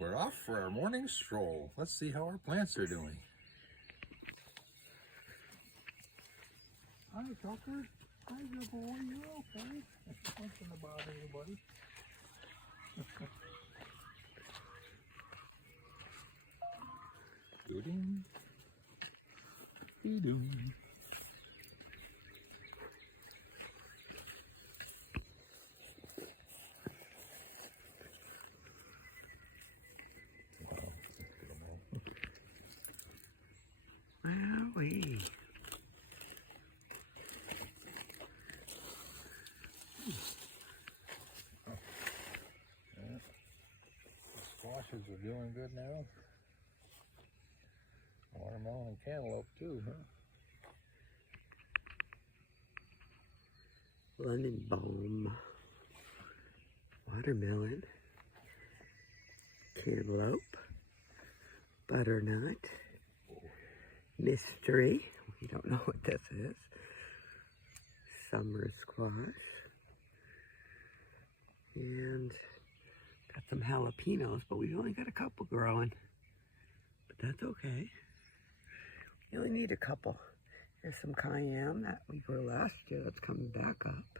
We're off for our morning stroll. Let's see how our plants are doing. Hi, Tucker. Hi, good boy. You okay? Nothing about anybody. Dooding. Dooding. Wowee. The squashes are doing good now. Watermelon and cantaloupe too, huh? Lemon balm. Watermelon. Cantaloupe. Butternut. Mystery. We don't know what this is. Summer squash. And got some jalapenos, but we've only got a couple growing. But that's okay. We only need a couple. There's some cayenne that we grew last year that's coming back up.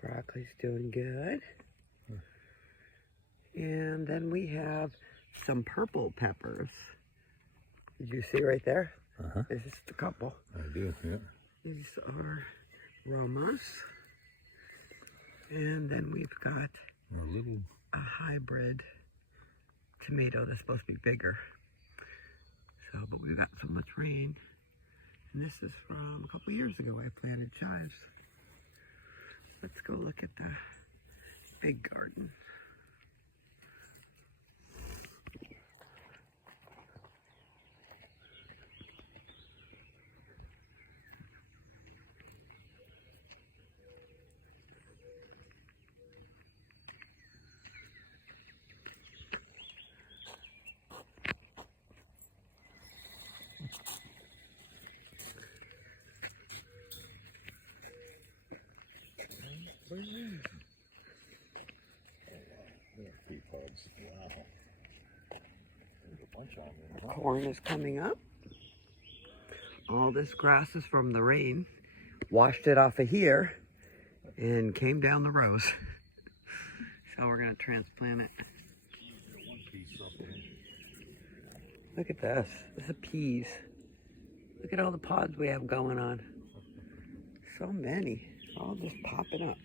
Broccoli's doing good. And then we have some purple peppers. Did you see right there? Uh-huh. There's just a couple. I do, yeah. These are Romas. And then we've got a hybrid tomato that's supposed to be bigger. So, but we've got so much rain. And this is from a couple years ago I planted chives. Let's go look at the big garden. Wow. Pea pods. Wow. There's a bunch on there. Huh? Corn is coming up. All this grass is from the rain. Washed it off of here and came down the rows. So we're going to transplant it. Look at this. This is peas. Look at all the pods we have going on. So many. All just popping up.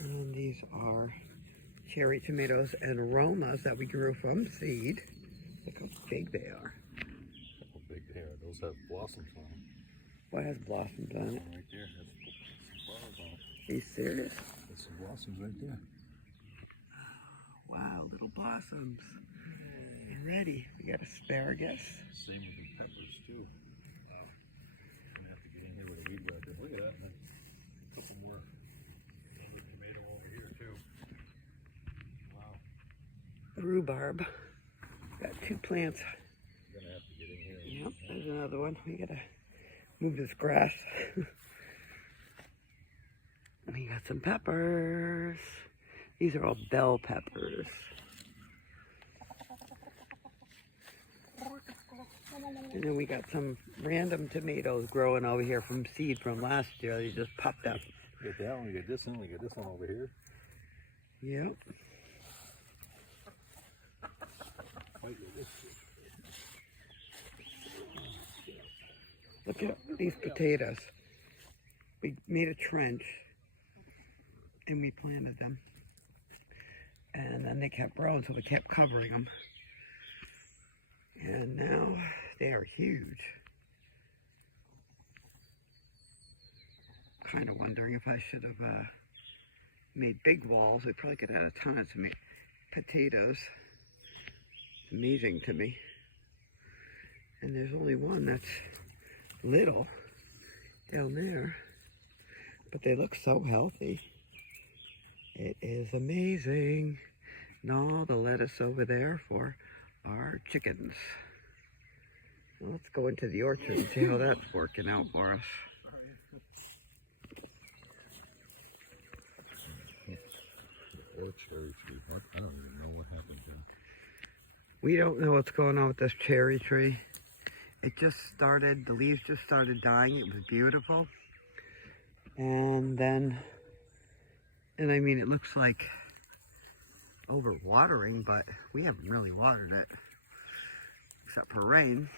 And these are cherry tomatoes and aromas that we grew from seed. Look how big they are. How big they are. Those have blossoms on them. What has blossoms on it? Right there has some flowers on it. Are you serious? There's some blossoms right there. Wow, little blossoms. Already, we got asparagus. Same with the peppers too. I'm gonna have to get in here with a weed whacker. Look at that, man. A couple more tomato over here too. Wow. Rhubarb. Got 2 plants. I'm gonna have to get in here. Yep, there's another one. We gotta move this grass. We got some peppers. These are all bell peppers. And then we got some random tomatoes growing over here from seed from last year. They just popped up. We got that one, we got this one, we got this one over here. Yep. Look at these potatoes. We made a trench and we planted them. And then they kept growing, so we kept covering them. And now they are huge. Kind of wondering if I should have made big walls. We probably could have had a ton of potatoes. It's amazing to me. And there's only one that's little down there. But they look so healthy. It is amazing. And all the lettuce over there for our chickens. Well, let's go into the orchard and see how that's working out for us. Or cherry tree. I don't even know what happened to them. We don't know what's going on with this cherry tree. It just started, the leaves just started dying. It was beautiful. And then, I mean, it looks like overwatering, but we haven't really watered it, except for rain.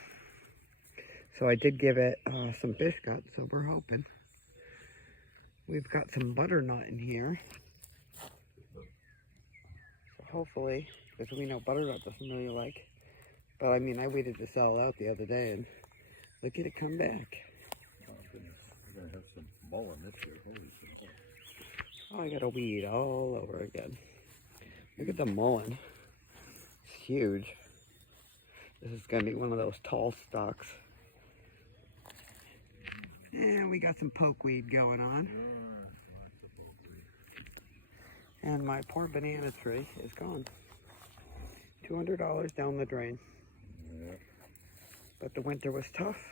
So I did give it some fish guts, so we're hoping. We've got some butternut in here. So hopefully, because we know butternut doesn't really like. But I mean, I waited to sell out the other day and look at it come back. Oh, goodness. We're going to have some mullein this year. Holy shit. Oh, I got a weed all over again. Look at the mullein. It's huge. This is going to be one of those tall stalks. And we got some pokeweed going on. And my poor banana tree is gone. $200 down the drain. Yeah. But the winter was tough.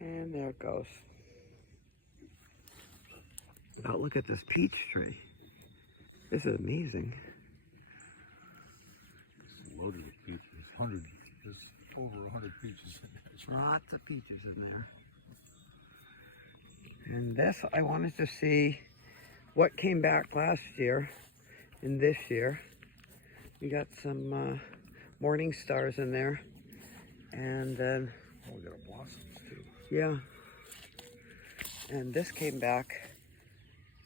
And there it goes. Now look at this peach tree. This is amazing. It's loaded with peaches. There's over 100 peaches in there. Lots of peaches in there. And this, I wanted to see what came back last year and this year. We got some morning stars in there. And then, oh, we got a blossoms too. yeah. And this came back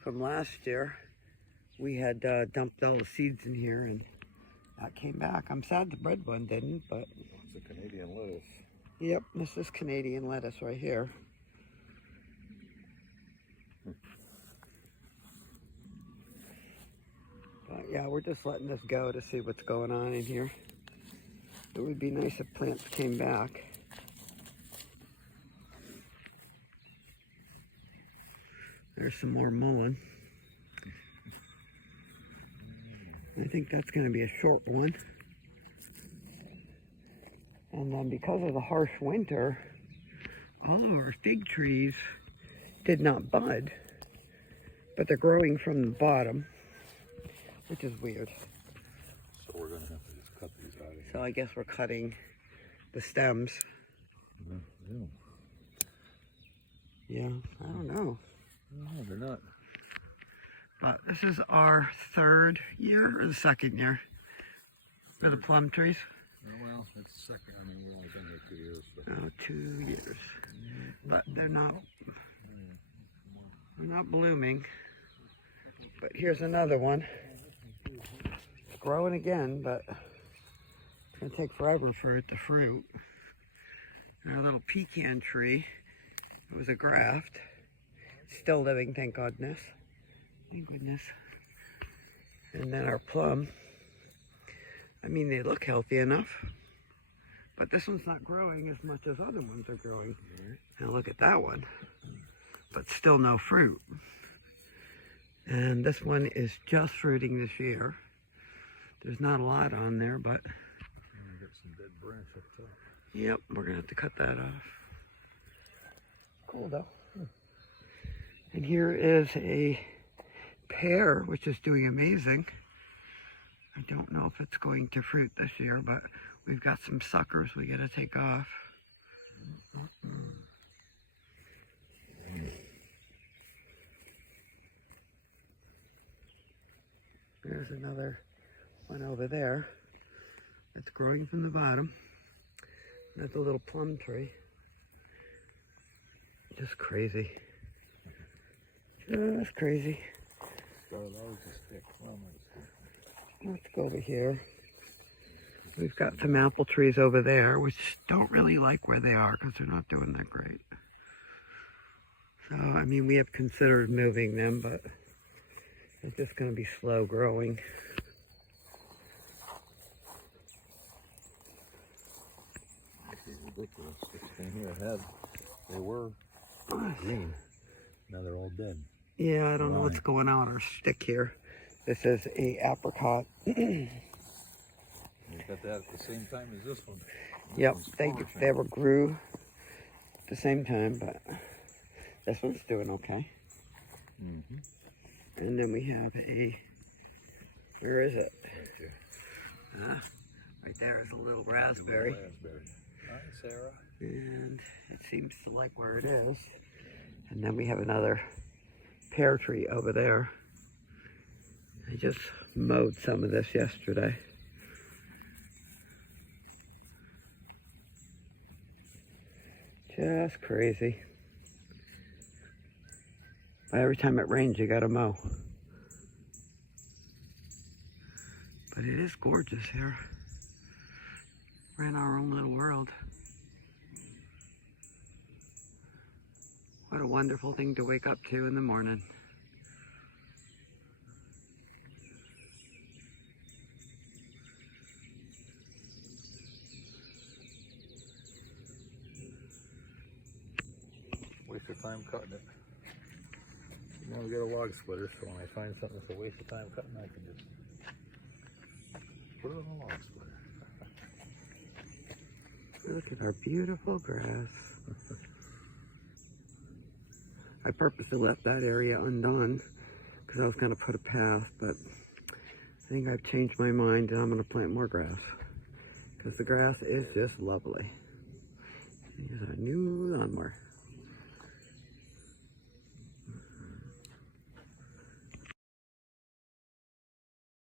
from last year. We had dumped all the seeds in here and that came back. I'm sad the red one didn't, but. It's a Canadian lettuce. Yep, this is Canadian lettuce right here. But yeah, we're just letting this go to see what's going on in here. It would be nice if plants came back. There's some more mullein. I think that's going to be a short one. And then because of the harsh winter, all of our fig trees did not bud, but they're growing from the bottom, which is weird. So we're going to have to just cut these out of here. So I guess we're cutting the stems. Yeah. Yeah, I don't know. No, they're not. But this is our third year or the second year for the plum trees. Oh, well, it's the second. I mean, we've only been there 2 years. So. Oh, 2 years. But they're not blooming. But here's another one. It's growing again, but it's going to take forever for it to fruit. And our little pecan tree, it was a graft. Still living, thank goodness. Thank goodness. And then our plum. I mean, they look healthy enough. But this one's not growing as much as other ones are growing. Now look at that one. But still no fruit. And this one is just fruiting this year. There's not a lot on there, but... We got some dead branch up top. Yep, we're going to have to cut that off. Cool, though. And here is a pear, which is doing amazing. I don't know if it's going to fruit this year, but we've got some suckers we got to take off. There's another one over there. It's growing from the bottom. That's a little plum tree. Just crazy. Just crazy. Started out as a stick. Well, not a stick. Let's go over here. We've got some apple trees over there, which don't really like where they are because they're not doing that great. So, I mean, we have considered moving them, but it's just going to be slow growing. It's ridiculous. This thing here had, they were green. Now they're all dead. Yeah, I don't know what's going on with our stick here. This is a apricot. Got that at the same time as this one. This Yep, one's they flourishing. were grew at the same time, but this one's doing okay. Mm-hmm. And then we have a, where is it? Right there. Right there is a little raspberry. Raspberry. Hi, Sarah. And it seems to like where it is. And then we have another pear tree over there. I just mowed some of this yesterday. Just crazy. But every time it rains, you gotta mow. But it is gorgeous here. We're in our own little world. What a wonderful thing to wake up to in the morning. Waste of time cutting it. You want to get a log splitter, so when I find something that's a waste of time cutting, I can just put it on a log splitter. Look at our beautiful grass. I purposely left that area undone because I was going to put a path, but I think I've changed my mind and I'm going to plant more grass because the grass is just lovely. Here's our new lawnmower.